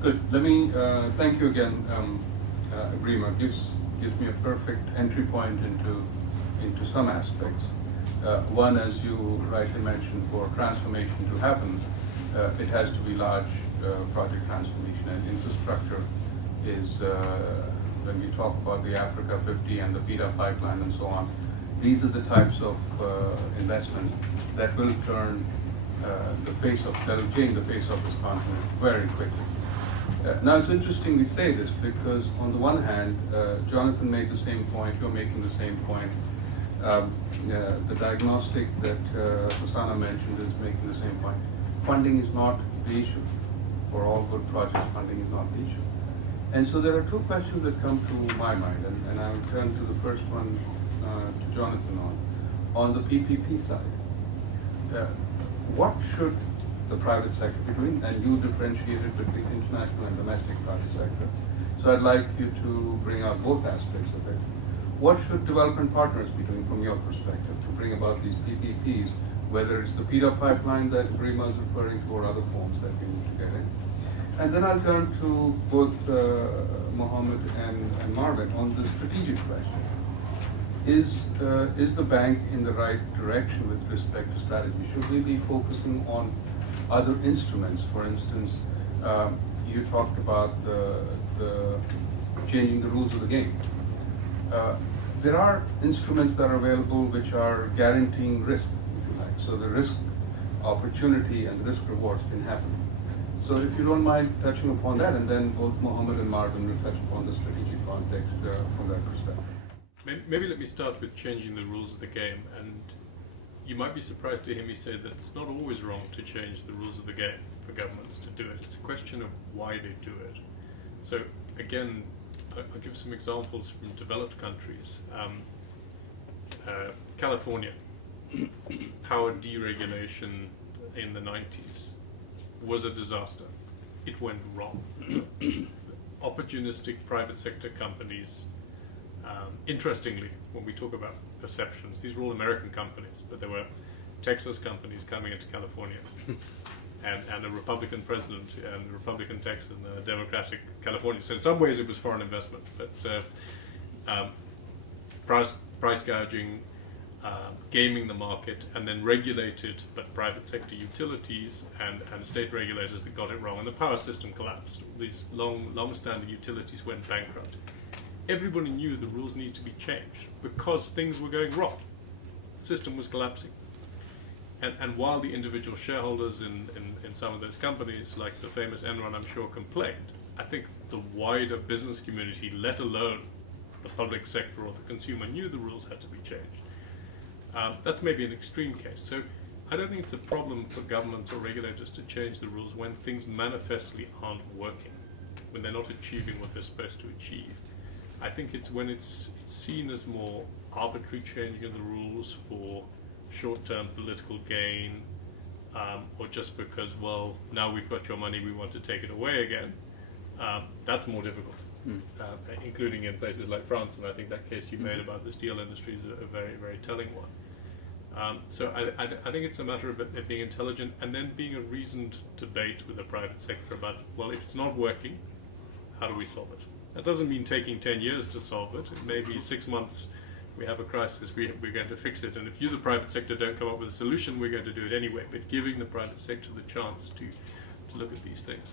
Good. Let me thank you again. Grima gives me a perfect entry point into some aspects. One, as you rightly mentioned, for transformation to happen, it has to be large project transformation, and infrastructure is when we talk about the Africa 50 and the PIDA pipeline and so on. These are the types of investments that will turn that will change the face of this continent very quickly. Now it's interesting we say this because on the one hand, Jonathan made the same point, you're making the same point. The diagnostic that Hosanna mentioned is making the same point. Funding is not the issue. For all good projects, funding is not the issue. And so there are two questions that come to my mind, and I will turn to the first one to Jonathan on the PPP side. What should the private sector be doing? And you differentiated between international and domestic private sector. So I'd like you to bring out both aspects of it. What should development partners be doing from your perspective to bring about these PPPs, whether it's the PIDA pipeline that Grima is referring to or other forms that we need to get in? And then I'll turn to both Mohammed and Marvin on the strategic question. Is the bank in the right direction with respect to strategy? Should we be focusing on other instruments? For instance, you talked about the changing the rules of the game. There are instruments that are available which are guaranteeing risk, if you like. So the risk opportunity and risk rewards can happen. So if you don't mind touching upon that, and then both Mohammed and Marvin will touch upon the strategic context from that perspective. Maybe let me start with changing the rules of the game, and you might be surprised to hear me say that it's not always wrong to change the rules of the game for governments to do it. It's a question of why they do it. So again, I'll give some examples from developed countries. California, power deregulation in the 90s was a disaster. It went wrong. Opportunistic private sector companies, interestingly, when we talk about perceptions, these were all American companies, but there were Texas companies coming into California, and a Republican president, and a Republican Texan, and a Democratic California. So in some ways it was foreign investment, but price gouging, gaming the market, and then regulated but private sector utilities and state regulators that got it wrong, and the power system collapsed. These long-standing utilities went bankrupt. Everybody knew the rules need to be changed because things were going wrong. The system was collapsing. And while the individual shareholders in some of those companies, like the famous Enron, I'm sure, complained, I think the wider business community, let alone the public sector or the consumer, knew the rules had to be changed. That's maybe an extreme case. So I don't think it's a problem for governments or regulators to change the rules when things manifestly aren't working, when they're not achieving what they're supposed to achieve. I think it's when it's seen as more arbitrary changing of the rules for short-term political gain, or just because, well, now we've got your money, we want to take it away again. That's more difficult, including in places like France, and I think that case you made about the steel industry is a very, very telling one. So I think it's a matter of it being intelligent and then being a reasoned debate with the private sector about, well, if it's not working, how do we solve it? That doesn't mean taking 10 years to solve it. It may be 6 months, we have a crisis, we're going to fix it. And if you, the private sector, don't come up with a solution, we're going to do it anyway. But giving the private sector the chance to look at these things.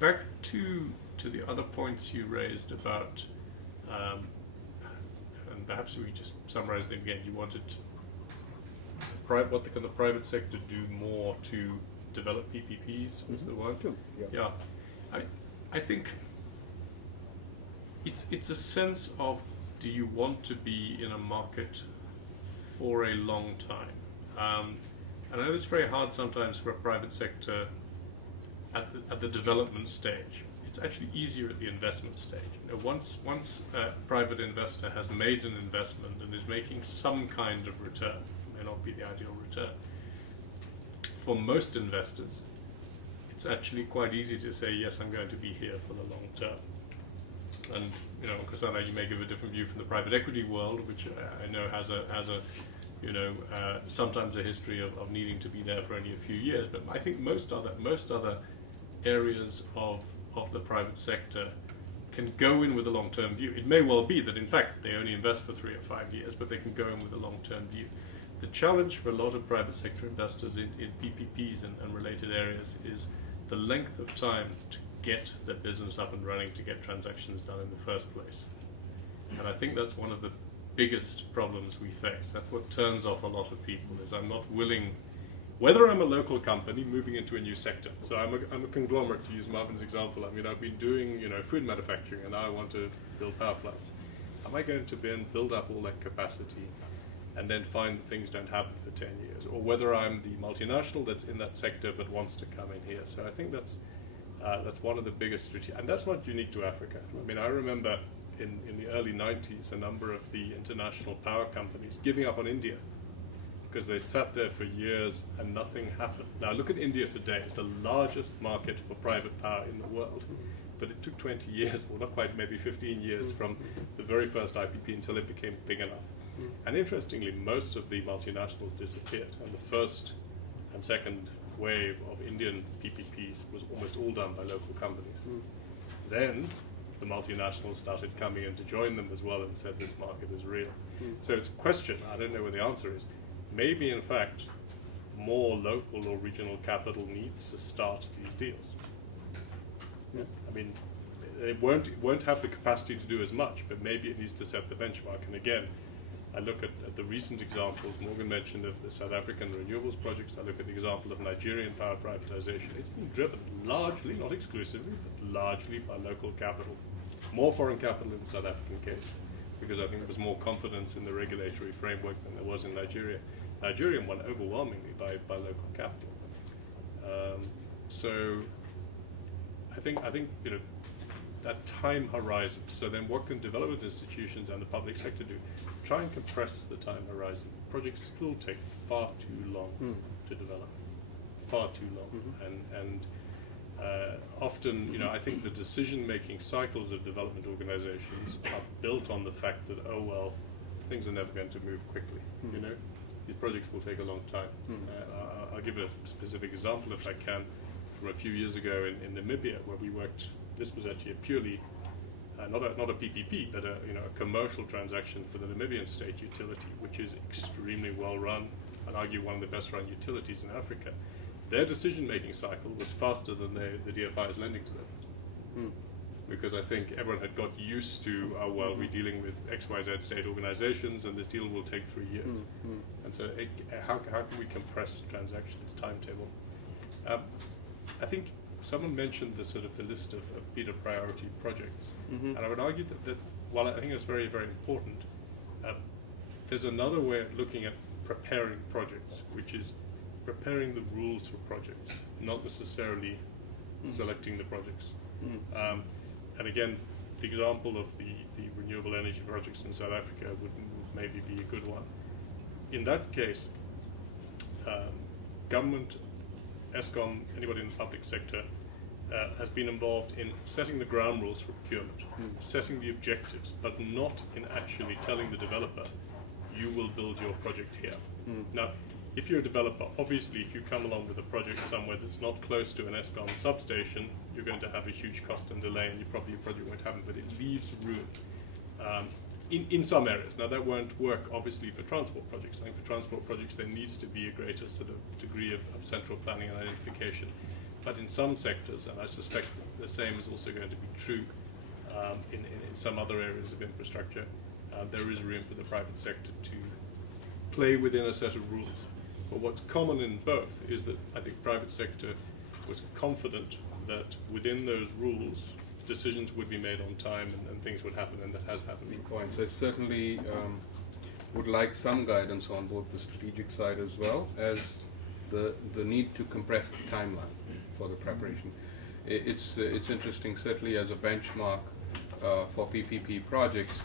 Back to the other points you raised about, and perhaps we just summarize them again. You wanted, what can the private sector do more to develop PPPs, was the one? Yeah. I think it's a sense of, do you want to be in a market for a long time? And I know it's very hard sometimes for a private sector at the development stage. It's actually easier at the investment stage. You know, once a private investor has made an investment and is making some kind of return, it may not be the ideal return, for most investors, it's actually quite easy to say, yes, I'm going to be here for the long term. And you know, Hosanna, you may give a different view from the private equity world, which I know has a sometimes a history of needing to be there for only a few years. But I think most other areas of the private sector can go in with a long-term view. It may well be that, in fact, they only invest for 3 or 5 years, but they can go in with a long-term view. The challenge for a lot of private sector investors in PPPs and related areas is the length of time to get their business up and running, to get transactions done in the first place. And I think that's one of the biggest problems we face. That's what turns off a lot of people, is I'm not willing, whether I'm a local company moving into a new sector. So I'm a conglomerate, to use Marvin's example. I mean, I've been doing food manufacturing, and now I want to build power plants. Am I going to build up all that capacity and then find that things don't happen for 10 years? Or whether I'm the multinational that's in that sector but wants to come in here. So I think that's one of the biggest strategies. And that's not unique to Africa. I mean, I remember in the early 90s, a number of the international power companies giving up on India because they'd sat there for years and nothing happened. Now look at India today. It's the largest market for private power in the world. But it took 20 years, or not quite, maybe 15 years from the very first IPP until it became big enough. And interestingly, most of the multinationals disappeared. And the first and second wave of Indian PPPs was almost all done by local companies. Then the multinationals started coming in to join them as well and said this market is real. So it's a question, I don't know what the answer is. Maybe in fact more local or regional capital needs to start these deals. I mean, it won't have the capacity to do as much, but maybe it needs to set the benchmark. And again, I look at the recent examples, Morgan mentioned of the South African renewables projects, I look at the example of Nigerian power privatization. It's been driven largely, not exclusively, but largely by local capital. More foreign capital in the South African case, because I think there was more confidence in the regulatory framework than there was in Nigeria. Nigeria won overwhelmingly by local capital. So I think that time horizon. So then what can development institutions and the public sector do? Try and compress the time horizon. Projects still take far too long to develop, far too long. And often, I think the decision-making cycles of development organizations are built on the fact that, oh well, things are never going to move quickly. These projects will take a long time. I'll give a specific example if I can. From a few years ago in Namibia, where we worked. This was actually a purely not a PPP, but a commercial transaction for the Namibian state utility, which is extremely well run. I'd argue one of the best run utilities in Africa. Their decision-making cycle was faster than the DFIs lending to them. Because I think everyone had got used to, we're dealing with XYZ state organizations and this deal will take 3 years. And so how can we compress transactions timetable? I think someone mentioned the list of beta priority projects. And I would argue that while I think that's very, very important, there's another way of looking at preparing projects, which is preparing the rules for projects, not necessarily selecting the projects. And again, the example of the renewable energy projects in South Africa would maybe be a good one. In that case, government, Eskom, anybody in the public sector, has been involved in setting the ground rules for procurement, setting the objectives, but not in actually telling the developer, you will build your project here. Now, if you're a developer, obviously if you come along with a project somewhere that's not close to an Eskom substation, you're going to have a huge cost and delay, and your project won't happen, but it leaves room in some areas. Now that won't work obviously for transport projects. I think for transport projects there needs to be a greater degree of central planning and identification. But in some sectors, and I suspect the same is also going to be true in some other areas of infrastructure, there is room for the private sector to play within a set of rules. But what's common in both is that I think private sector was confident that within those rules, decisions would be made on time and things would happen, and that has happened. So I certainly would like some guidance on both the strategic side as well as the need to compress the timeline for the preparation. It's interesting, certainly as a benchmark for PPP projects,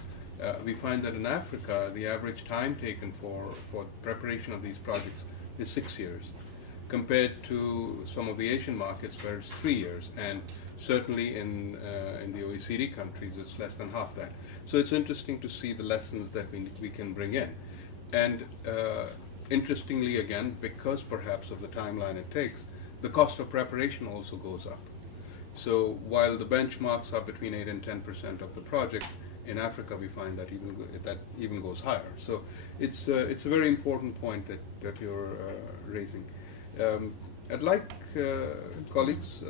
we find that in Africa, the average time taken for preparation of these projects is 6 years, compared to some of the Asian markets where it's 3 years, and certainly in the OECD countries, it's less than half that. So it's interesting to see the lessons that we can bring in. And interestingly, again, because perhaps of the timeline it takes, the cost of preparation also goes up. So while the benchmarks are between 8 and 10% of the project, in Africa we find that even goes higher. So it's a very important point that you're raising. I'd like colleagues,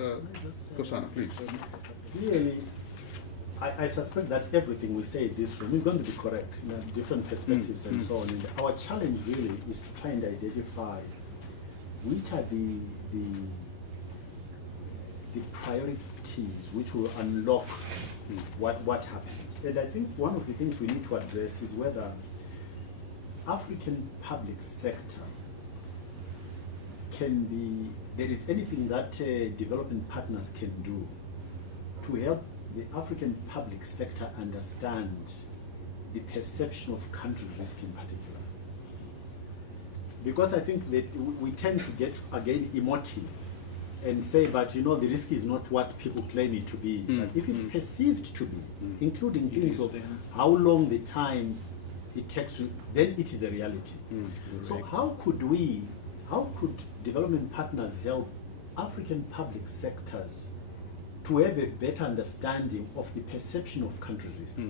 Kosana, please. Really, I suspect that everything we say in this room is going to be correct, different perspectives and so on. And our challenge really is to try and identify which are the priorities which will unlock what happens. And I think one of the things we need to address is whether African public sector there is anything that development partners can do to help the African public sector understand the perception of country risk in particular. Because I think that we tend to get, again, emotive and say, but the risk is not what people claim it to be. But if it's perceived to be, including things of how long the time it takes to, then it is a reality. So how could development partners help African public sectors to have a better understanding of the perception of country risk?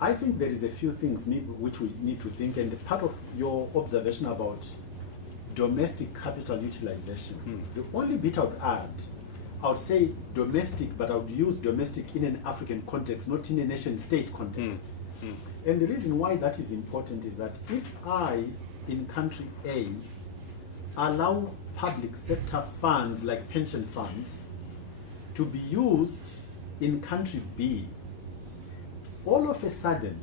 I think there is a few things which we need to think, and part of your observation about domestic capital utilization, the only bit I would add, I would say domestic, but I would use domestic in an African context, not in a nation-state context. And the reason why that is important is that if I, in country A, allow public sector funds like pension funds to be used in country B, all of a sudden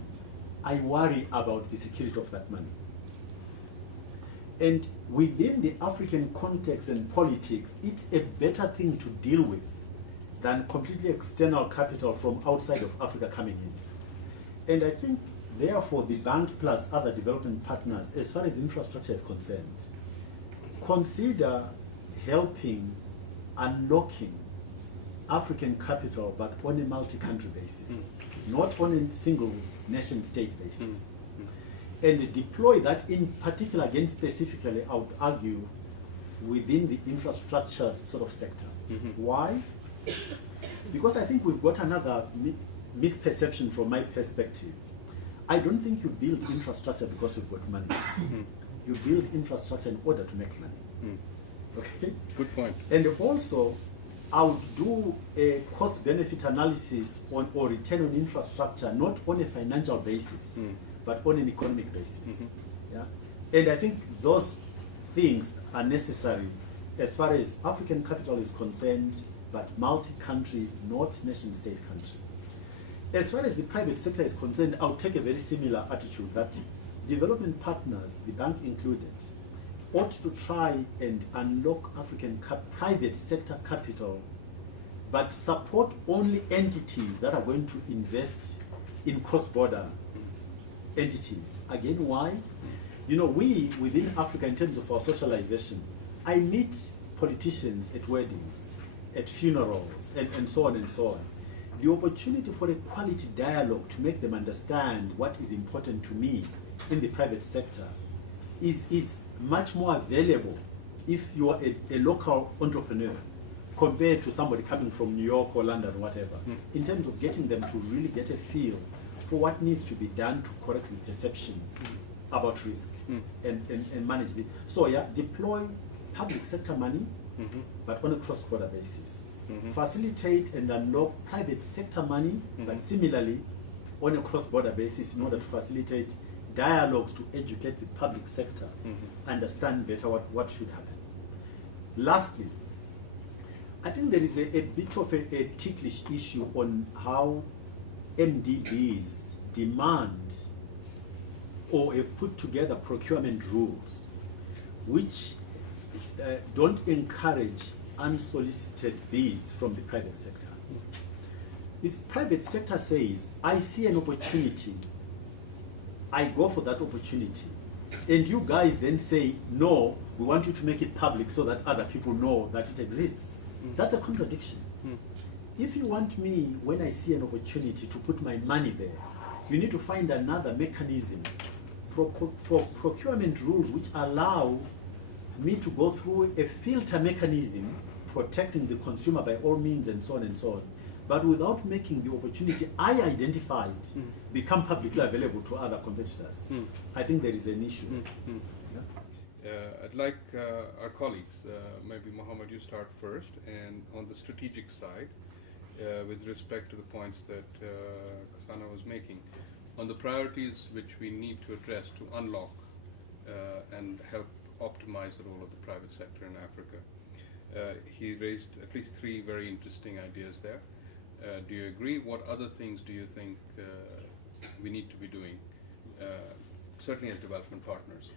I worry about the security of that money. And within the African context and politics, it's a better thing to deal with than completely external capital from outside of Africa coming in. And I think, therefore, the bank plus other development partners, as far as infrastructure is concerned, consider helping unlocking African capital, but on a multi-country basis, not on a single nation-state basis. And deploy that in particular, again specifically, I would argue, within the infrastructure sort of sector. Why? Because I think we've got another misperception from my perspective. I don't think you build infrastructure because you've got money. You build infrastructure in order to make money. Okay? Good point. And also, I would do a cost-benefit analysis or return on infrastructure, not on a financial basis, but on an economic basis. Yeah? And I think those things are necessary as far as African capital is concerned, but multi-country, not nation-state country. As far as the private sector is concerned, I'll take a very similar attitude that development partners, the bank included, ought to try and unlock African private sector capital, but support only entities that are going to invest in cross-border entities. Again, why? We, within Africa, in terms of our socialization, I meet politicians at weddings, at funerals, and so on and so on. The opportunity for a quality dialogue to make them understand what is important to me in the private sector is much more available if you are a local entrepreneur compared to somebody coming from New York or London or whatever, in terms of getting them to really get a feel for what needs to be done to correct the perception about risk and manage it. So yeah, deploy public sector money, but on a cross-border basis. Facilitate and unlock private sector money, but similarly on a cross-border basis in order to facilitate dialogues to educate the public sector, understand better what should happen. Lastly, I think there is a bit of a ticklish issue on how MDBs demand or have put together procurement rules which don't encourage unsolicited bids from the private sector. This private sector says, I see an opportunity, I go for that opportunity. And you guys then say, no, we want you to make it public so that other people know that it exists. That's a contradiction. If you want me, when I see an opportunity to put my money there, you need to find another mechanism for procurement rules which allow me to go through a filter mechanism protecting the consumer by all means and so on and so on, but without making the opportunity I identified become publicly available to other competitors, I think there is an issue. Yeah? I'd like our colleagues, maybe Mohammed, you start first, and on the strategic side, with respect to the points that Kasana was making, on the priorities which we need to address to unlock and help optimize the role of the private sector in Africa. He raised at least 3 very interesting ideas there. Do you agree? What other things do you think we need to be doing, certainly as development partners?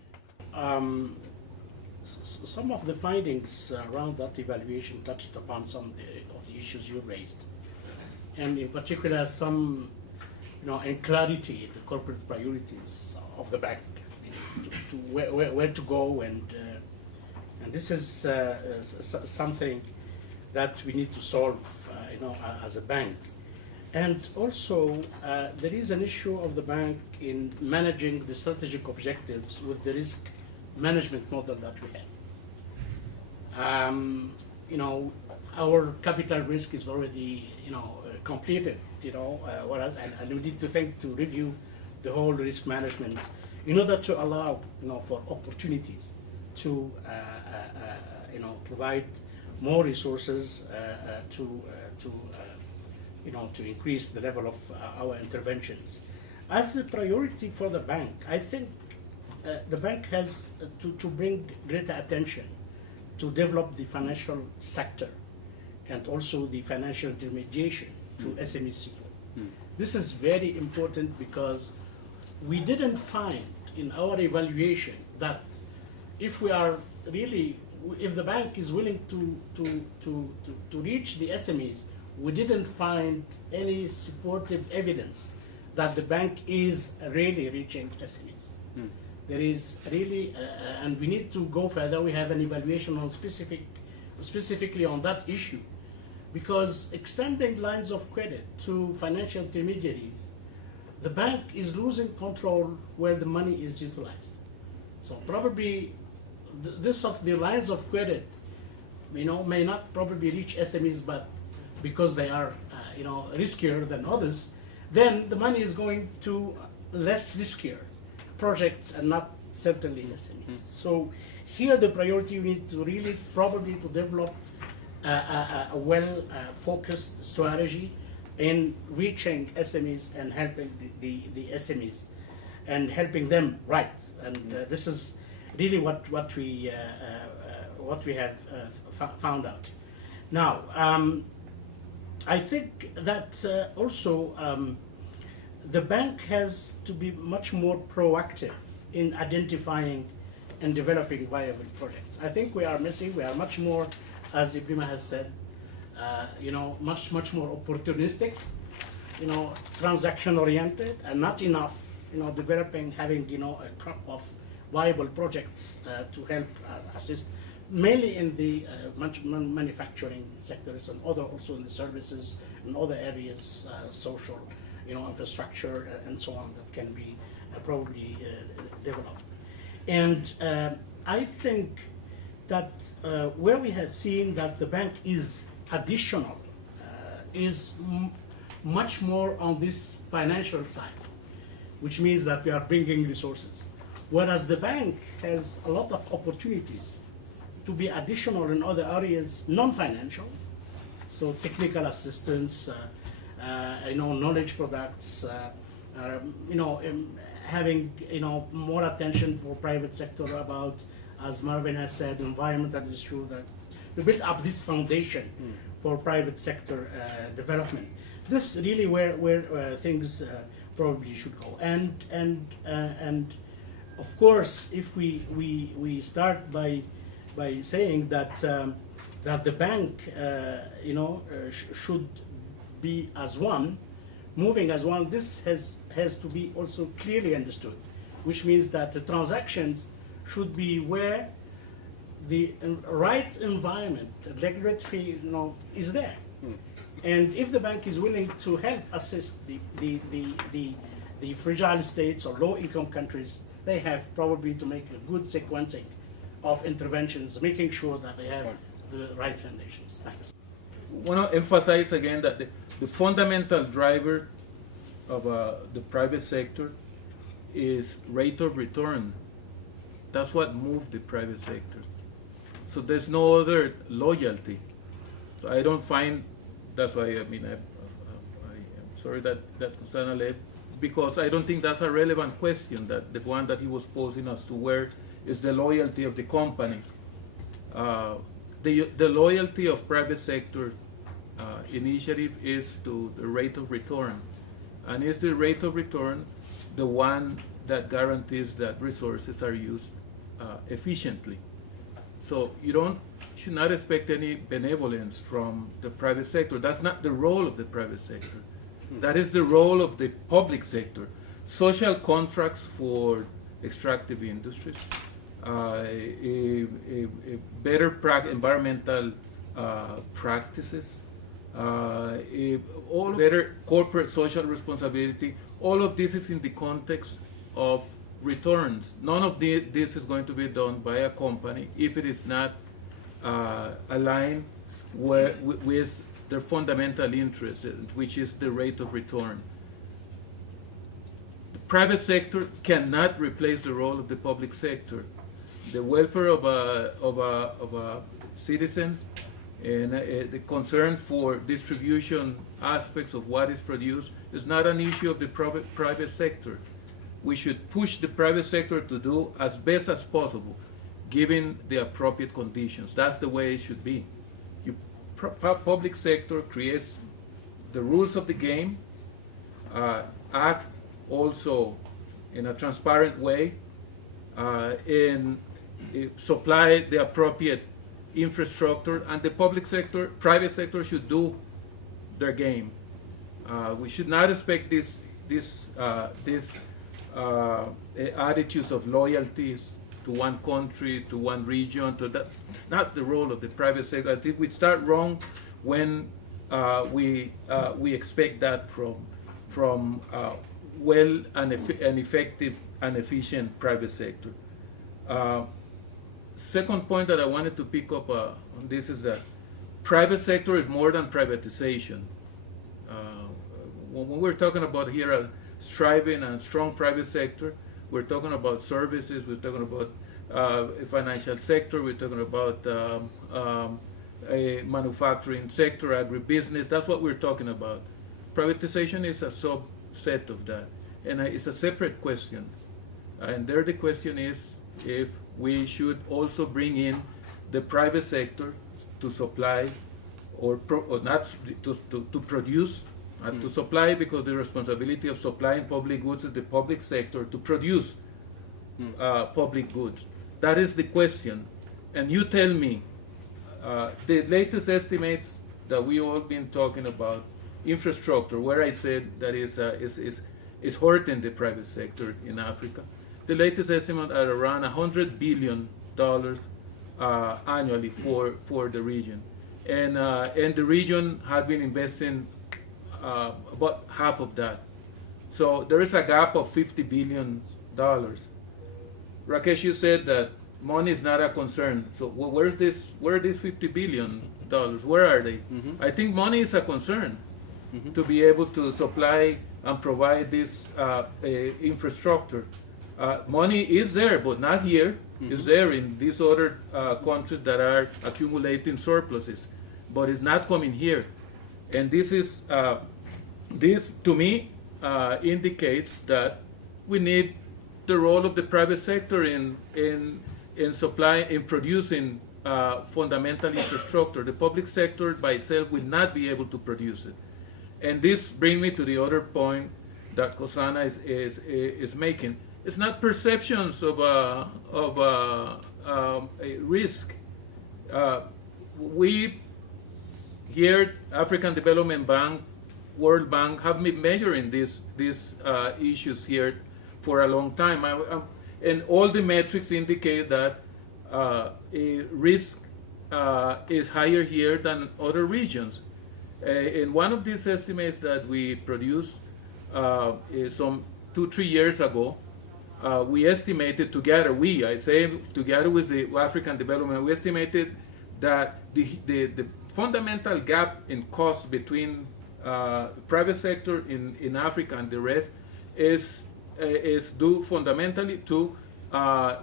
Some of the findings around that evaluation touched upon some of the issues you raised, and in particular some, in clarity, the corporate priorities of the bank, to where to go, and this is something that we need to solve, as a bank. And also, there is an issue of the bank in managing the strategic objectives with the risk management model that we have. Our capital risk is already, completed, whereas, and we need to think to review the whole risk management in order to allow, for opportunities to, provide more resources to increase the level of our interventions. As a priority for the bank, I think the bank has to bring greater attention to develop the financial sector and also the financial intermediation to SME support. This is very important because we didn't find in our evaluation that if the bank is willing to reach the SMEs, we didn't find any supportive evidence that the bank is really reaching SMEs. There is really, and we need to go further. We have an evaluation on specifically on that issue, because extending lines of credit to financial intermediaries, the bank is losing control where the money is utilized. So probably this of the lines of credit, may not probably reach SMEs, but because they are, riskier than others, then the money is going to less riskier projects and not certainly SMEs. So here the priority we need to really probably to develop a well-focused strategy in reaching SMEs and helping the SMEs and helping them right. And this is really what we have found out. Now, I think that also the bank has to be much more proactive in identifying and developing viable projects. I think we are much more, as Ibrima has said, much more opportunistic, transaction oriented, and not enough, having a crop of viable projects to help assist, mainly in the manufacturing sectors and also in the services and other areas, social, infrastructure and so on, that can be probably developed. And I think that where we have seen that the bank is additional, is much more on this financial side, which means that we are bringing resources. Whereas the bank has a lot of opportunities to be additional in other areas, non-financial, so technical assistance, knowledge products, having more attention for private sector about, as Marvin has said, environmental issue, that we build up this foundation for private sector development. This really where things probably should go. And of course, if we start by saying that that the bank should be as one, moving as one, this has to be also clearly understood, which means that the transactions should be where the right environment, regulatory, is there. And if the bank is willing to help assist the fragile states or low-income countries, they have probably to make a good sequencing of interventions, making sure that they have the right foundations. Thanks. I want to emphasize again that the fundamental driver of the private sector is rate of return. That's what moved the private sector. So there's no other loyalty. So I don't find, that's why I mean, I'm sorry that Kusana left, because I don't think that's a relevant question, that the one that he was posing as to where is the loyalty of the company. The loyalty of private sector initiative is to the rate of return. And is the rate of return the one that guarantees that resources are used efficiently? So you should not expect any benevolence from the private sector. That's not the role of the private sector. That is the role of the public sector. Social contracts for extractive industries, better environmental practices, all better corporate social responsibility. All of this is in the context of returns. None of this is going to be done by a company if it is not aligned with their fundamental interest, which is the rate of return. The private sector cannot replace the role of the public sector. The welfare of citizens and the concern for distribution aspects of what is produced is not an issue of the private sector. We should push the private sector to do as best as possible, given the appropriate conditions. That's the way it should be. Public sector creates the rules of the game, acts also in a transparent way, and supply the appropriate infrastructure, and the private sector should do their game. We should not expect these attitudes of loyalties to one country, to one region. It's not the role of the private sector. I think we start wrong when we expect that from well and effective and efficient private sector. Second point that I wanted to pick up on this is that private sector is more than privatization. When we're talking about here a striving and strong private sector, we're talking about services, we're talking about a financial sector, we're talking about a manufacturing sector, agribusiness. That's what we're talking about. Privatization is a subset of that, and it's a separate question. And there the question is if we should also bring in the private sector to supply or not to produce, to supply, because the responsibility of supplying public goods is the public sector, to produce public goods. That is the question. And you tell me, the latest estimates that we all been talking about, infrastructure, where I said that is hurting the private sector in Africa. The latest estimate are around $100 billion annually for the region, and the region had been investing about half of that. So there is a gap of $50 billion. Rakesh, you said that money is not a concern. So where are these $50 billion? Where are they? Mm-hmm. I think money is a concern to be able to supply and provide this infrastructure. Money is there, but not here. It's there in these other countries that are accumulating surpluses, but it's not coming here. And this to me indicates that we need the role of the private sector in producing fundamental infrastructure. The public sector by itself will not be able to produce it. And this brings me to the other point that Kosana is making. It's not perceptions of a risk. We here, African Development Bank, World Bank, have been measuring these issues here for a long time, and all the metrics indicate that risk is higher here than other regions. In one of these estimates that we produced some 2-3 years ago, we estimated together with the African Development, we estimated that the fundamental gap in cost between private sector in Africa and the rest is due fundamentally to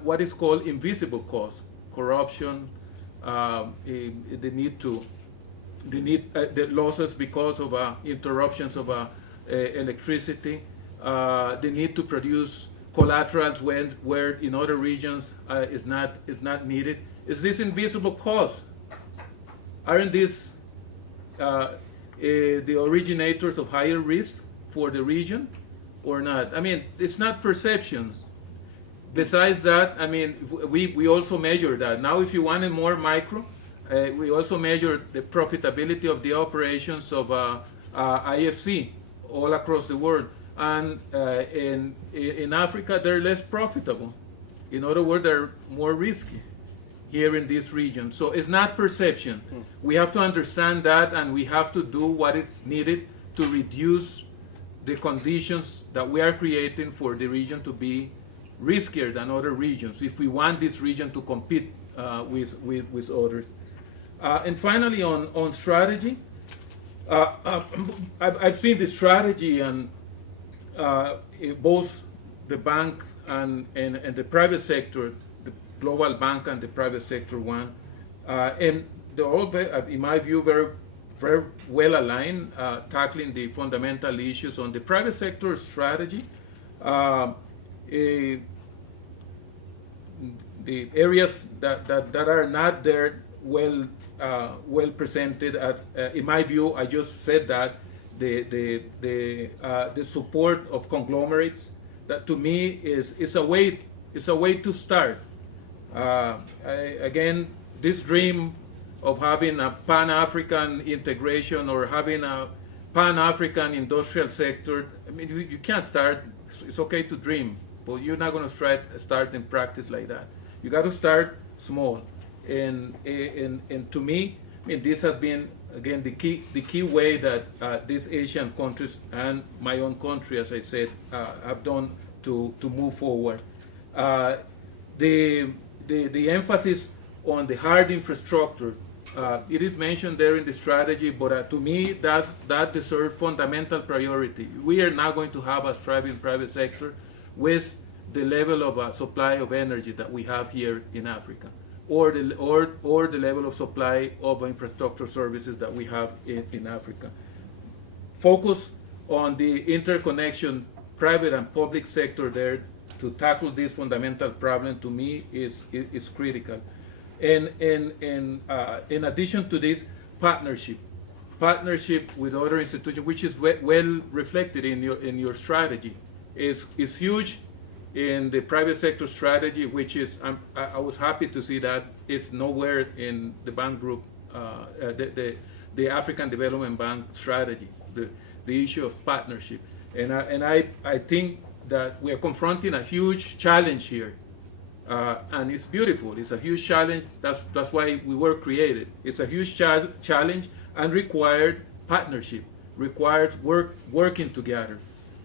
what is called invisible costs, corruption, the losses because of interruptions of electricity, the need to produce collaterals where in other regions is not needed. Is this invisible cost? Aren't these the originators of higher risk for the region or not? I mean, it's not perception. Besides that, I mean, we also measure that. Now, if you wanted more micro, we also measure the profitability of the operations of IFC all across the world. And in Africa, they're less profitable. In other words, they're more risky here in this region. So it's not perception. We have to understand that, and we have to do what is needed to reduce the conditions that we are creating for the region to be riskier than other regions if we want this region to compete with others. And finally, on strategy, I've seen the strategy and both the bank and the private sector, the global bank and the private sector one, and they're all, in my view, very well aligned, tackling the fundamental issues. On the private sector strategy, the areas that are not there well presented, as in my view, I just said that the support of conglomerates, that to me is a way to start. Again, this dream of having a Pan-African integration or having a Pan-African industrial sector, I mean, you can't start. It's okay to dream, but you're not going to start in practice like that. You got to start small, and to me, I mean, this has been again the key way that these Asian countries and my own country, as I said, have done to move forward. The emphasis on the hard infrastructure, it is mentioned there in the strategy, but to me that deserves fundamental priority. We are not going to have a thriving private sector with the level of supply of energy that we have here in Africa, or the level of supply of infrastructure services that we have in Africa. Focus on the interconnection, private and public sector there to tackle this fundamental problem, to me is critical. And in addition to this, partnership with other institutions, which is well reflected in your strategy, is huge. In the private sector strategy, which is, I was happy to see that it's nowhere in the bank group, the African Development Bank strategy, the issue of partnership. And I think that we are confronting a huge challenge here. And it's beautiful. It's a huge challenge. That's why we were created. It's a huge challenge and required partnership, required working together.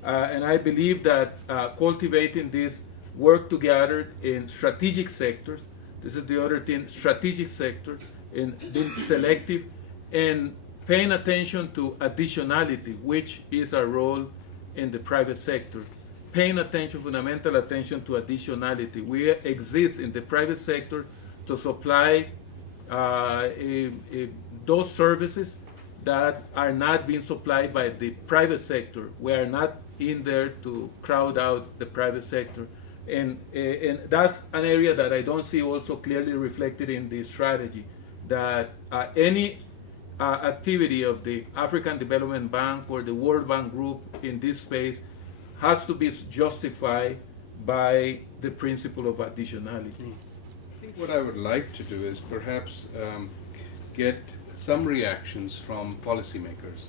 And I believe that cultivating this work together in strategic sectors, this is the other thing, strategic sector, in being selective and paying attention to additionality, which is our role in the private sector. Paying attention, fundamental attention to additionality. We exist in the private sector to supply those services that are not being supplied by the private sector. We are not in there to crowd out the private sector. And that's an area that I don't see also clearly reflected in the strategy, that any activity of the African Development Bank or the World Bank Group in this space has to be justified by the principle of additionality. I think what I would like to do is perhaps get some reactions from policymakers.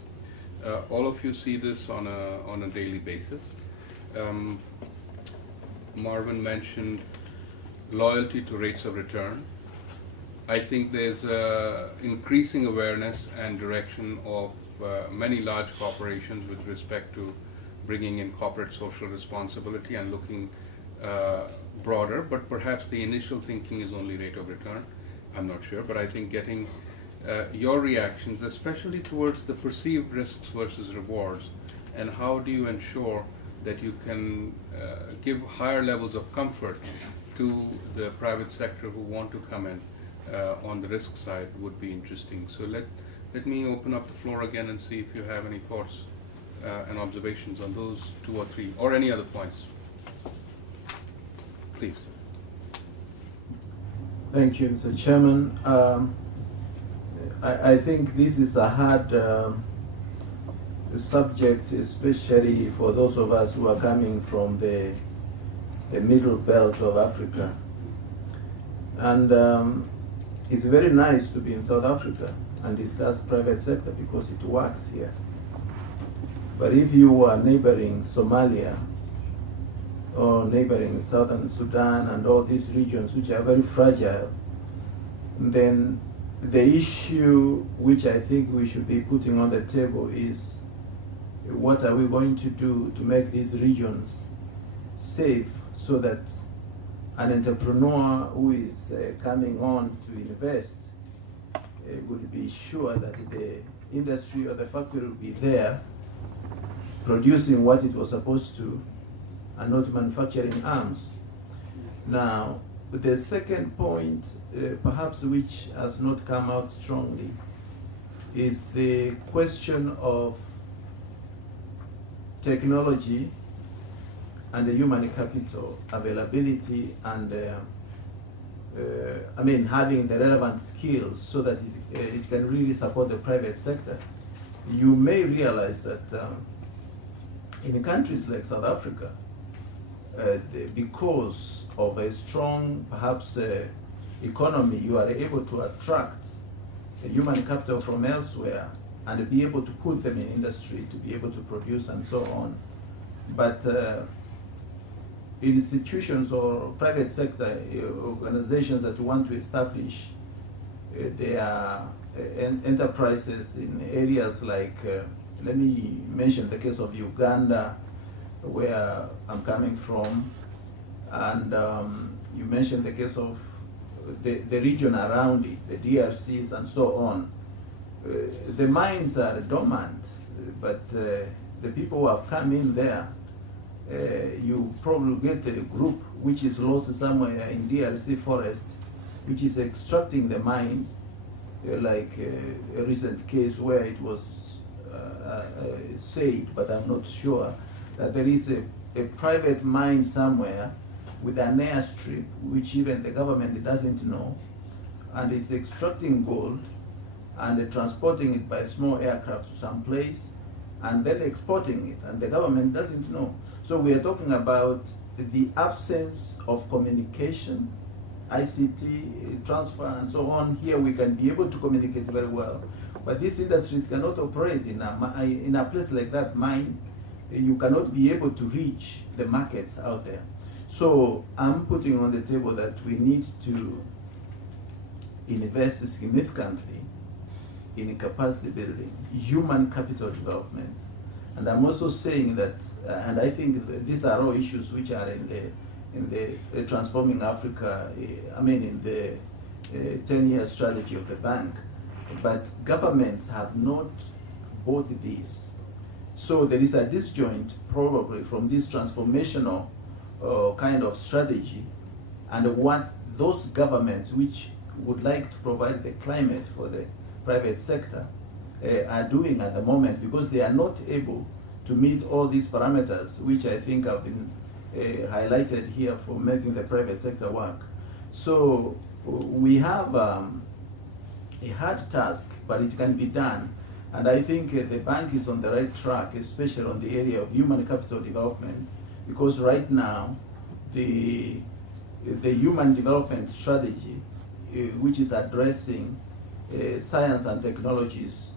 All of you see this on a daily basis. Marvin mentioned loyalty to rates of return. I think there's increasing awareness and direction of many large corporations with respect to bringing in corporate social responsibility and looking broader, but perhaps the initial thinking is only rate of return. I'm not sure, but I think getting your reactions, especially towards the perceived risks versus rewards, and how do you ensure that you can give higher levels of comfort to the private sector who want to come in on the risk side would be interesting. So let me open up the floor again and see if you have any thoughts and observations on those 2 or 3 or any other points. Please. Thank you, Mr. Chairman. I think this is a hard subject, especially for those of us who are coming from the middle belt of Africa. And it's very nice to be in South Africa and discuss private sector because it works here. But if you are neighboring Somalia or neighboring Southern Sudan and all these regions which are very fragile, then the issue which I think we should be putting on the table is what are we going to do to make these regions safe so that an entrepreneur who is coming on to invest would be sure that the industry or the factory will be there producing what it was supposed to and not manufacturing arms. Now, the second point, perhaps which has not come out strongly, is the question of technology and the human capital availability and having the relevant skills so that it can really support the private sector. You may realize that in countries like South Africa, because of a strong, perhaps, economy, you are able to attract human capital from elsewhere and be able to put them in industry to be able to produce and so on. But institutions or private sector organizations that want to establish their enterprises in areas like, let me mention the case of Uganda, where I'm coming from, and you mentioned the case of the region around it, the DRCs and so on. The mines are dormant, but the people who have come in there, you probably get a group which is lost somewhere in DRC forest, which is extracting the mines, like a recent case where it was said, but I'm not sure, that there is a private mine somewhere with an airstrip, which even the government doesn't know, and it's extracting gold and transporting it by small aircraft to some place, and then exporting it, and the government doesn't know. So we are talking about the absence of communication, ICT, transfer, and so on. Here we can be able to communicate very well, but these industries cannot operate in a place like that mine. You cannot be able to reach the markets out there. So I'm putting on the table that we need to invest significantly in capacity building, human capital development. And I'm also saying that, and I think that these are all issues which are in the Transforming Africa, in the 10-year strategy of the bank. But governments have not bought these. So there is a disjoint probably from this transformational kind of strategy and what those governments which would like to provide the climate for the private sector are doing at the moment, because they are not able to meet all these parameters which I think have been highlighted here for making the private sector work. So we have a hard task, but it can be done. And I think the bank is on the right track, especially on the area of human capital development, because right now the human development strategy, which is addressing science and technologies,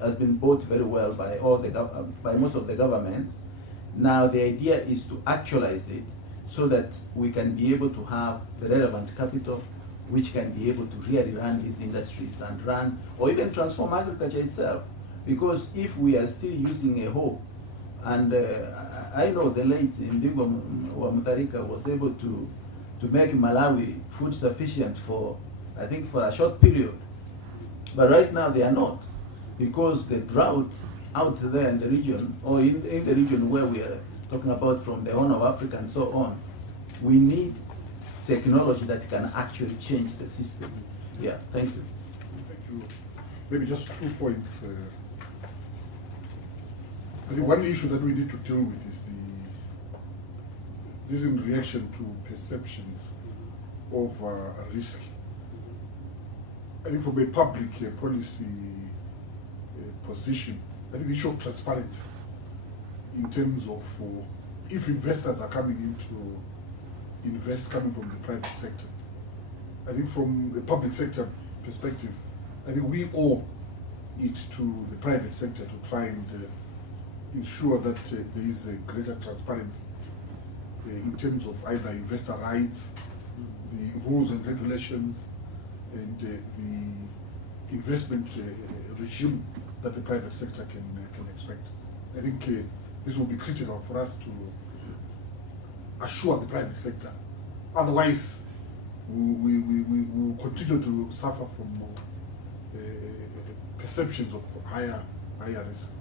has been bought very well by by most of the governments. Now the idea is to actualize it so that we can be able to have the relevant capital which can be able to really run these industries and run or even transform agriculture itself. Because if we are still using a hoe, and I know the late Ndingo wa Mutharika was able to make Malawi food sufficient for, I think, for a short period. But right now they are not, because the drought out there in the region, or in the region where we are talking about from the Horn of Africa and so on, we need technology that can actually change the system. Yeah, thank you. Thank you. Maybe just 2 points. I think one issue that we need to deal with is this is in reaction to perceptions of risk. I think from a public policy position, I think the issue of transparency in terms of if investors are coming in to invest coming from the private sector, I think from a public sector perspective, I think we owe it to the private sector to try and ensure that there is a greater transparency in terms of either investor rights, the rules and regulations, and the investment regime that the private sector can expect. I think this will be critical for us to assure the private sector. Otherwise, we will continue to suffer from perceptions of higher risk.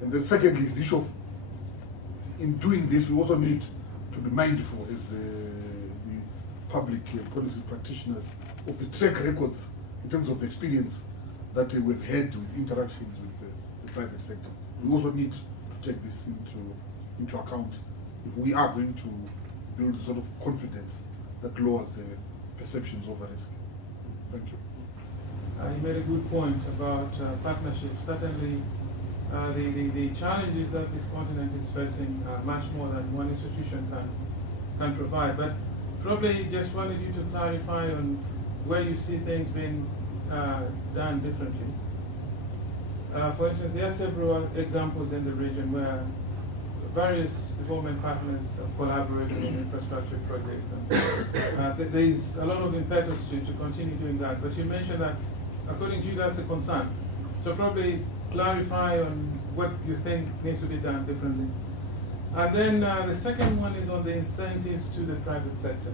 And then secondly is the issue of, in doing this, we also need to be mindful as the public policy practitioners of the track records in terms of the experience that we've had with interactions with the private sector. We also need to take this into account if we are going to build a sort of confidence that lowers perceptions of risk. Thank you. You made a good point about partnerships. Certainly, the challenges that this continent is facing are much more than one institution can provide. But probably just wanted you to clarify on where you see things being done differently. For instance, there are several examples in the region where various development partners have collaborated on infrastructure projects. And there is a lot of impetus to continue doing that. But you mentioned that, according to you, that's a concern. So probably clarify on what you think needs to be done differently. And then the second one is on the incentives to the private sector.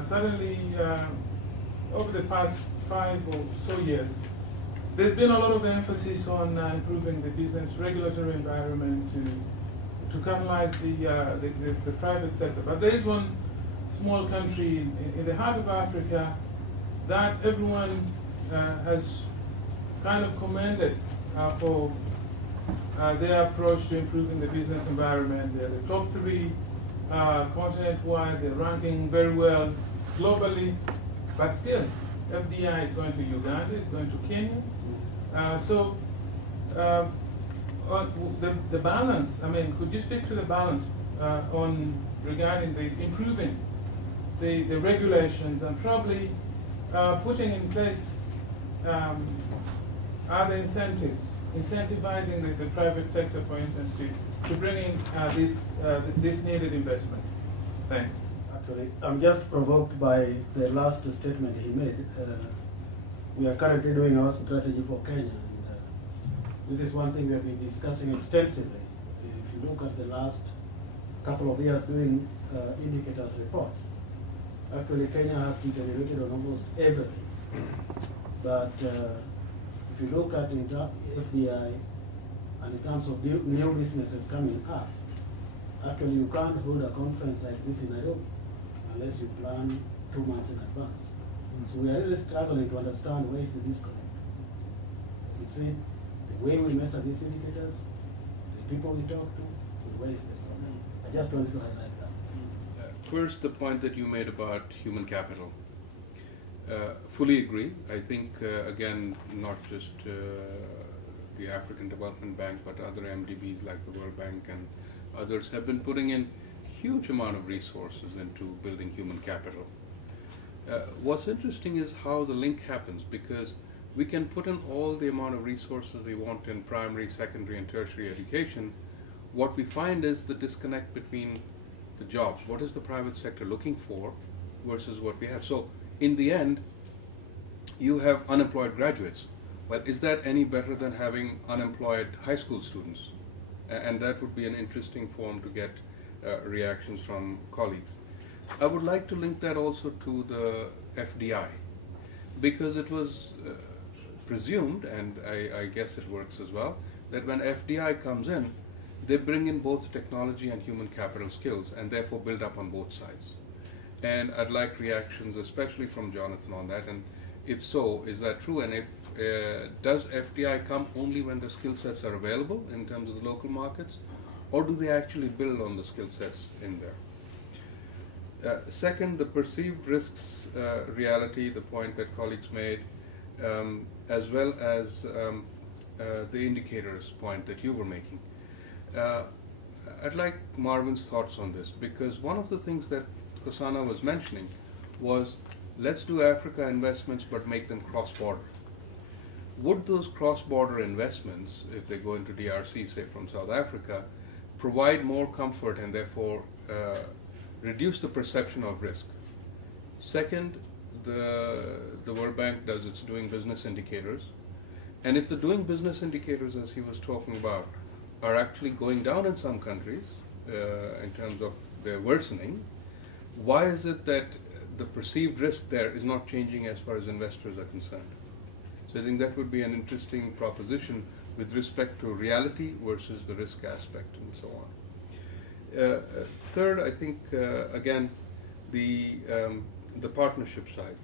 Suddenly, over the past 5 or so years, there's been a lot of emphasis on improving the business regulatory environment to catalyze the private sector. But there is one small country in the heart of Africa that everyone has kind of commended for their approach to improving the business environment. They're the top 3 continent-wide. They're ranking very well globally, but still, FDI is going to Uganda, it's going to Kenya. So the balance, I mean, could you speak to the balance regarding the improving the regulations and probably putting in place other incentives, incentivizing the private sector, for instance, to bring in this needed investment? Thanks. Actually, I'm just provoked by the last statement he made. We are currently doing our strategy for Kenya, and this is one thing we have been discussing extensively. If you look at the last couple of years doing indicators reports, actually Kenya has deteriorated on almost everything. But if you look at FDI and in terms of new businesses coming up, actually you can't hold a conference like this in Nairobi unless you plan 2 months in advance. So we are really struggling to understand where is the disconnect. Is it the way we measure these indicators, the people we talk to, or where is the problem? I just wanted to highlight that. First, the point that you made about human capital. Fully agree. I think, again, not just the African Development Bank, but other MDBs like the World Bank and others have been putting in huge amount of resources into building human capital. What's interesting is how the link happens, because we can put in all the amount of resources we want in primary, secondary, and tertiary education. What we find is the disconnect between the jobs. What is the private sector looking for versus what we have? So in the end, you have unemployed graduates. Well, is that any better than having unemployed high school students? And that would be an interesting form to get reactions from colleagues. I would like to link that also to the FDI. because it was presumed, and I guess it works as well, that when FDI comes in, they bring in both technology and human capital skills, and therefore build up on both sides. And I'd like reactions, especially from Jonathan, on that. And if so, is that true? And if does FDI come only when the skill sets are available in terms of the local markets, or do they actually build on the skill sets in there? Second, the perceived risks reality, the point that colleagues made, as well as the indicators point that you were making. I'd like Marvin's thoughts on this, because one of the things that Kosana was mentioning was, let's do Africa investments but make them cross-border. Would those cross-border investments, if they go into DRC, say from South Africa, provide more comfort and therefore reduce the perception of risk? Second, the World Bank does its doing business indicators, and if the doing business indicators, as he was talking about, are actually going down in some countries in terms of their worsening, why is it that the perceived risk there is not changing as far as investors are concerned? So I think that would be an interesting proposition with respect to reality versus the risk aspect and so on. Third, I think, again, the partnership side.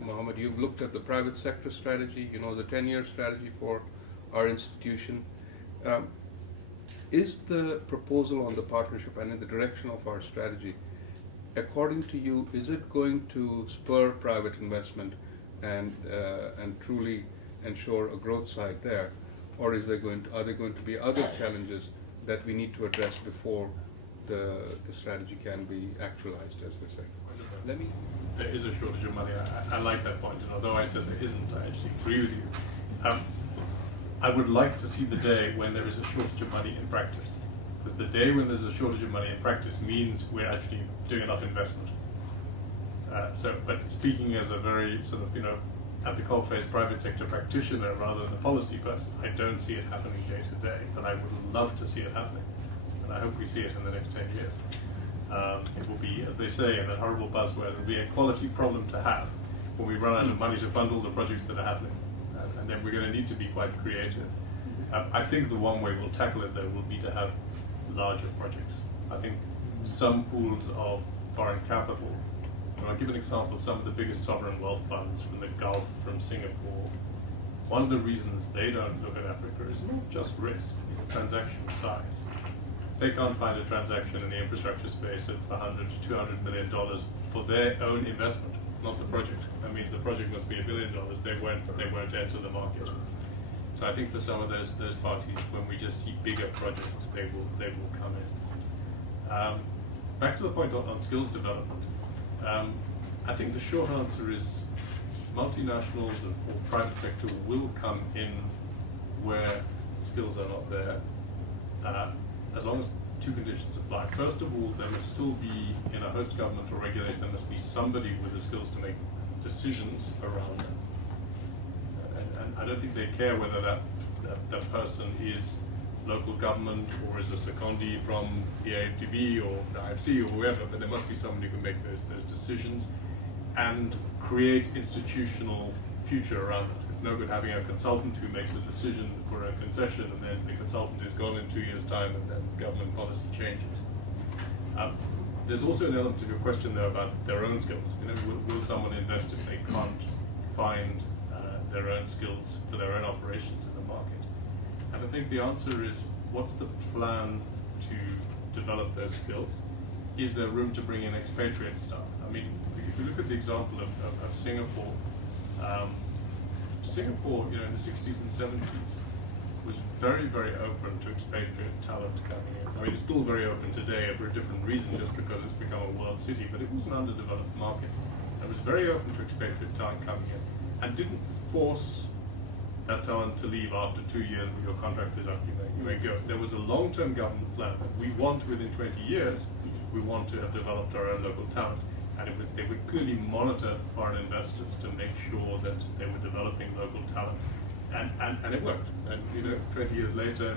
Mohammed, you've looked at the private sector strategy, you know, the 10-year strategy for our institution. Is the proposal on the partnership and in the direction of our strategy, according to you, is it going to spur private investment and truly ensure a growth side there, or are there going to be other challenges that we need to address before the strategy can be actualized, as they say? There is a shortage of money. I like that point, and although I said there isn't, I actually agree with you. I would like to see the day when there is a shortage of money in practice, because the day when there's a shortage of money in practice means we're actually doing enough investment. But speaking as a very sort of, at the coalface private sector practitioner rather than a policy person, I don't see it happening day to day, but I would love to see it happening, and I hope we see it in the next 10 years. It will be, as they say in that horrible buzzword, it will be a quality problem to have when we run out of money to fund all the projects that are happening. And then we're going to need to be quite creative. I think the one way we'll tackle it, though, will be to have larger projects. I think some pools of foreign capital, I'll give an example, some of the biggest sovereign wealth funds from the Gulf, from Singapore, one of the reasons they don't look at Africa is not just risk, it's transaction size. They can't find a transaction in the infrastructure space of $100 to $200 million for their own investment, not the project. That means the project must be $1 billion. They won't enter the market. So I think for some of those parties, when we just see bigger projects, they will come in. Back to the point on skills development. I think the short answer is multinationals or private sector will come in where skills are not there, as long as two conditions apply. First of all, there must still be, in a host government or regulator, there must be somebody with the skills to make decisions around them. And I don't think they care whether that person is local government or is a secondee from the AfDB or the IFC or whoever, but there must be somebody who can make those decisions and create institutional future around it. It's no good having a consultant who makes a decision for a concession and then the consultant is gone in 2 years' time and then government policy changes. There's also an element of your question there about their own skills. Will someone invest if they can't find their own skills for their own operations in the market? And I think the answer is, what's the plan to develop those skills? Is there room to bring in expatriate staff? I mean, if you look at the example of Singapore, Singapore, in the 60s and 70s, was very, very open to expatriate talent coming in. I mean, it's still very open today for a different reason, just because it's become a world city, but it was an underdeveloped market. It was very open to expatriate talent coming in, and didn't force that talent to leave after 2 years when your contract is up, you may go. There was a long-term government plan. We want, within 20 years, we want to have developed our own local talent. And they would clearly monitor foreign investors to make sure that they were developing local talent. And it worked. And 20 years later,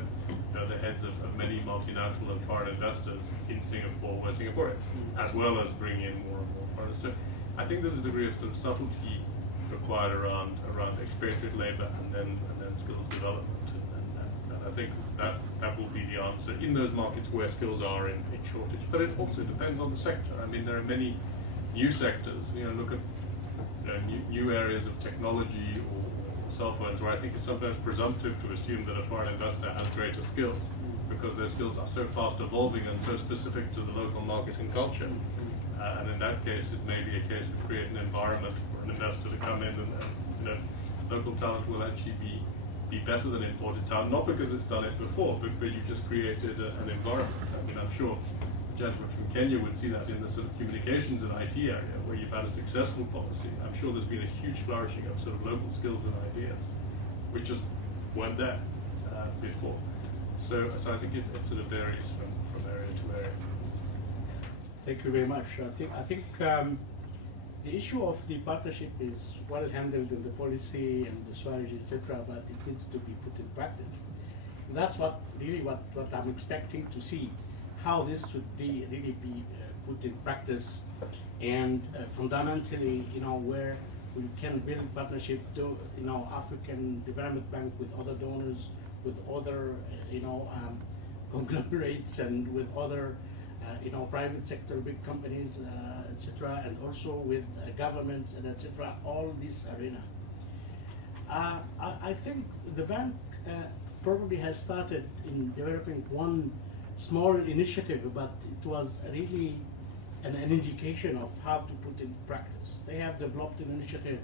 the heads of many multinational and foreign investors in Singapore were Singaporeans, as well as bringing in more and more foreigners. So I think there's a degree of some subtlety required around experience with labour and then skills development, and I think that will be the answer in those markets where skills are in shortage. But it also depends on the sector. I mean, there are many new sectors. Look at new areas of technology or cell phones, where I think it's sometimes presumptive to assume that a foreign investor has greater skills, because their skills are so fast evolving and so specific to the local market and culture. And in that case, it may be a case of creating an environment for an investor to come in, and local talent will actually be better than imported talent, not because it's done it before, but you just created an environment. I mean, I'm sure the gentleman from Kenya would see that in the sort of communications and IT area, where you've had a successful policy. I'm sure there's been a huge flourishing of sort of local skills and ideas, which just weren't there before. So I think it sort of varies from area to area. Thank you very much. I think the issue of the partnership is well handled in the policy and the strategy, etc., but it needs to be put in practice. And that's what I'm expecting to see, how this would really be put in practice, and fundamentally, where we can build partnership, African Development Bank with other donors, with other, conglomerates, and with other, private sector, big companies, etc., and also with governments, and etc., all this arena. I think the bank probably has started in developing one small initiative, but it was really an indication of how to put it in practice. They have developed an initiative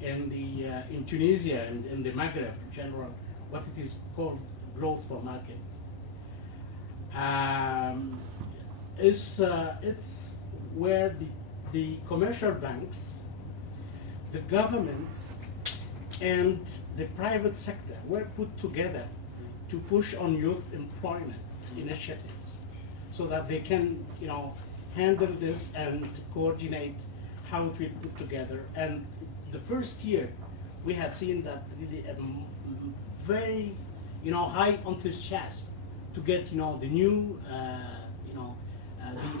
in Tunisia and in the Maghreb in general, what it is called growth for market. It's where the commercial banks, the government, and the private sector were put together to push on youth employment initiatives, so that they can, handle this and coordinate how it will put together. And the first year, we have seen that really a very, high enthusiasm to get, the new,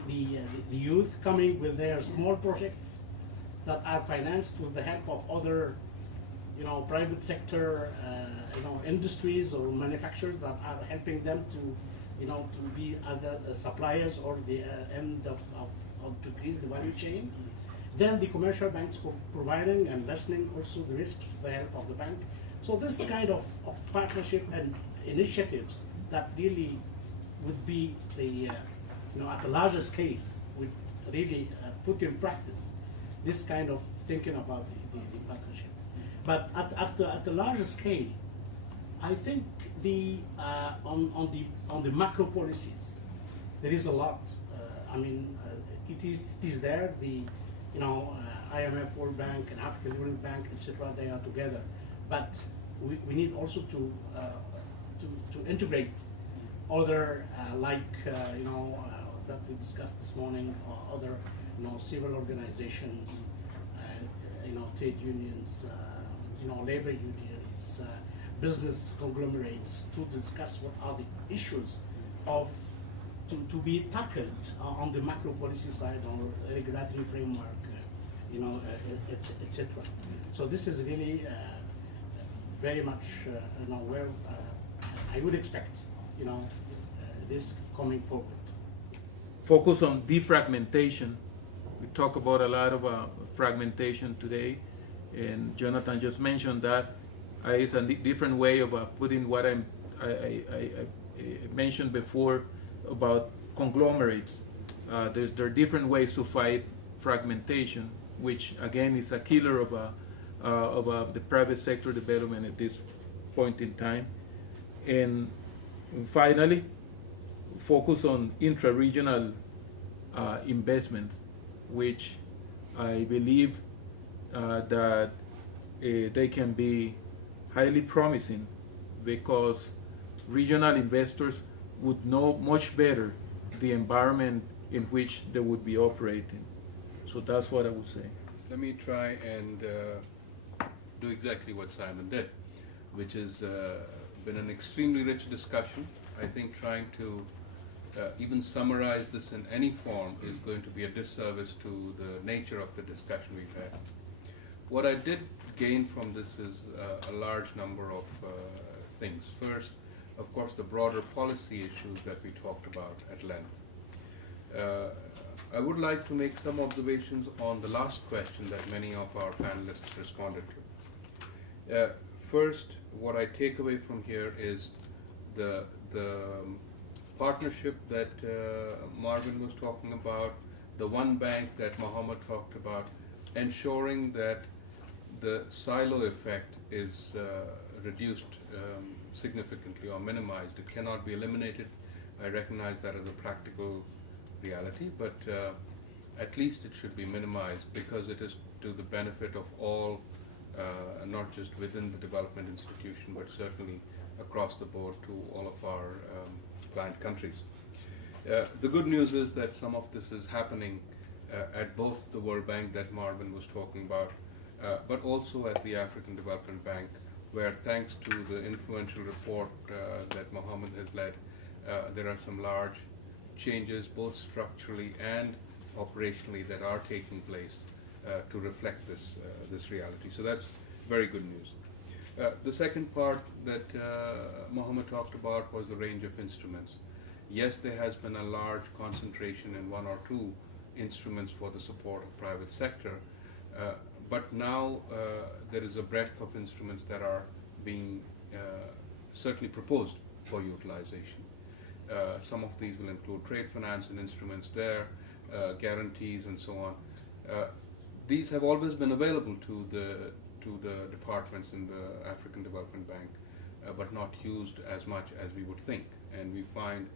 the youth coming with their small projects that are financed with the help of other, private sector, industries or manufacturers that are helping them to, to be other suppliers or the end of to increase the value chain. Then the commercial banks providing and lessening also the risks with the help of the bank. So this kind of partnership and initiatives that really would be the, at a larger scale, would really put in practice this kind of thinking about the partnership. But at a larger scale, I think on the macro policies, there is a lot. It is there. The IMF, World Bank, and African Development Bank, etc. They are together, but we need also to integrate other that we discussed this morning, or other civil organizations, trade unions, labor unions, business conglomerates, to discuss what are the issues to be tackled on the macro policy side, or regulatory framework, etc. So this is really very much where I would expect this coming forward. Focus on defragmentation. We talk about a lot of fragmentation today, and Jonathan just mentioned that it's a different way of putting what I mentioned before about conglomerates. There are different ways to fight fragmentation, which again is a killer of the private sector development at this point in time. And finally, focus on intra-regional investment, which I believe that they can be highly promising, because regional investors would know much better the environment in which they would be operating. So that's what I would say. Let me try and do exactly what Simon did, which has been an extremely rich discussion. I think trying to even summarize this in any form is going to be a disservice to the nature of the discussion we've had. what I did gain from this is a large number of things. First, of course, the broader policy issues that we talked about at length. I would like to make some observations on the last question that many of our panelists responded to. First, what I take away from here is the partnership that Marvin was talking about, the one bank that Mohammed talked about, ensuring that the silo effect is reduced significantly or minimized. It cannot be eliminated. I recognize that as a practical reality, but at least it should be minimized because it is to the benefit of all, not just within the development institution, but certainly across the board to all of our client countries. The good news is that some of this is happening at both the World Bank that Marvin was talking about, but also at the African Development Bank, where thanks to the influential report that Mohammed has led, there are some large changes both structurally and operationally that are taking place to reflect this reality. So that's very good news. The second part that Mohammed talked about was the range of instruments. Yes, there has been a large concentration in one or two instruments for the support of private sector, but now there is a breadth of instruments that are being certainly proposed for utilization. Some of these will include trade finance and instruments there, guarantees and so on. These have always been available to the departments in the African Development Bank, but not used as much as we would think. And we find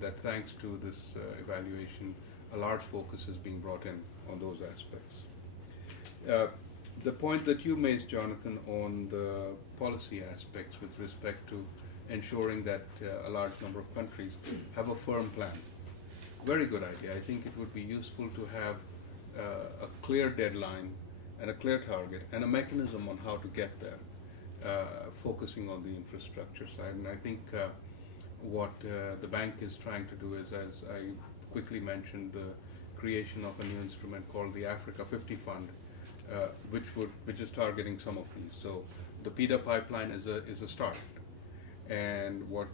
that thanks to this evaluation, a large focus is being brought in on those aspects. The point that you made, Jonathan, on the policy aspects with respect to ensuring that a large number of countries have a firm plan. Very good idea. I think it would be useful to have a clear deadline and a clear target and a mechanism on how to get there, focusing on the infrastructure side. And I think what the bank is trying to do is, as I quickly mentioned, the creation of a new instrument called the Africa 50 Fund, which is targeting some of these. So the PIDA pipeline is a start. And what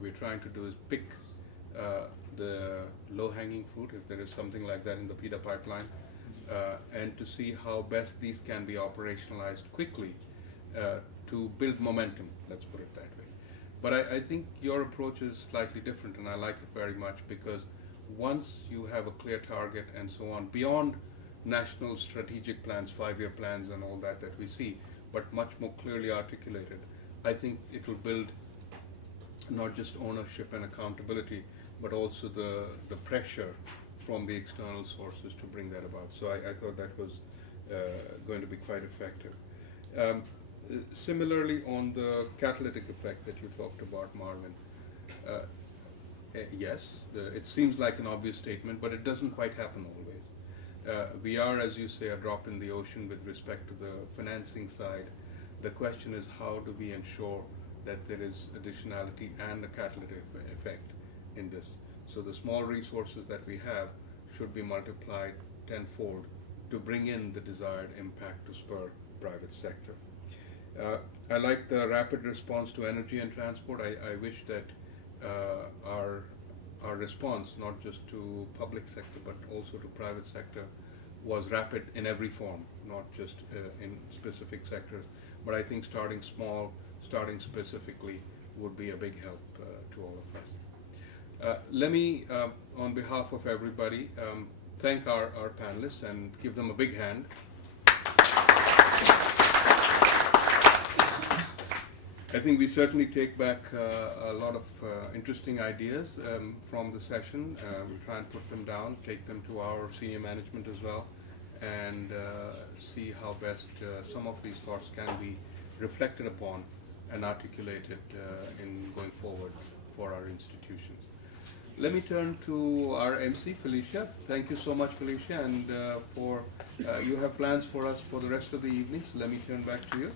we're trying to do is pick the low-hanging fruit, if there is something like that in the PIDA pipeline, and to see how best these can be operationalized quickly to build momentum, let's put it that way. But I think your approach is slightly different, and I like it very much, because once you have a clear target and so on, beyond national strategic plans, 5-year plans and all that we see, but much more clearly articulated, I think it will build not just ownership and accountability, but also the pressure from the external sources to bring that about. So I thought that was going to be quite effective. Similarly, on the catalytic effect that you talked about, Marvin, yes, it seems like an obvious statement, but it doesn't quite happen always. We are, as you say, a drop in the ocean with respect to the financing side. The question is, how do we ensure that there is additionality and a catalytic effect in this? So the small resources that we have should be multiplied tenfold to bring in the desired impact to spur private sector. I like the rapid response to energy and transport. I wish that our response, not just to public sector but also to private sector, was rapid in every form, not just in specific sectors. But I think starting small, starting specifically, would be a big help to all of us. Let me, on behalf of everybody, thank our panelists and give them a big hand. I think we certainly take back a lot of interesting ideas from the session. We'll try and put them down, take them to our senior management as well, and see how best some of these thoughts can be reflected upon and articulated in going forward for our institutions. Let me turn to our MC, Felicia. Thank you so much, Felicia, and you have plans for us for the rest of the evening, so let me turn back to you.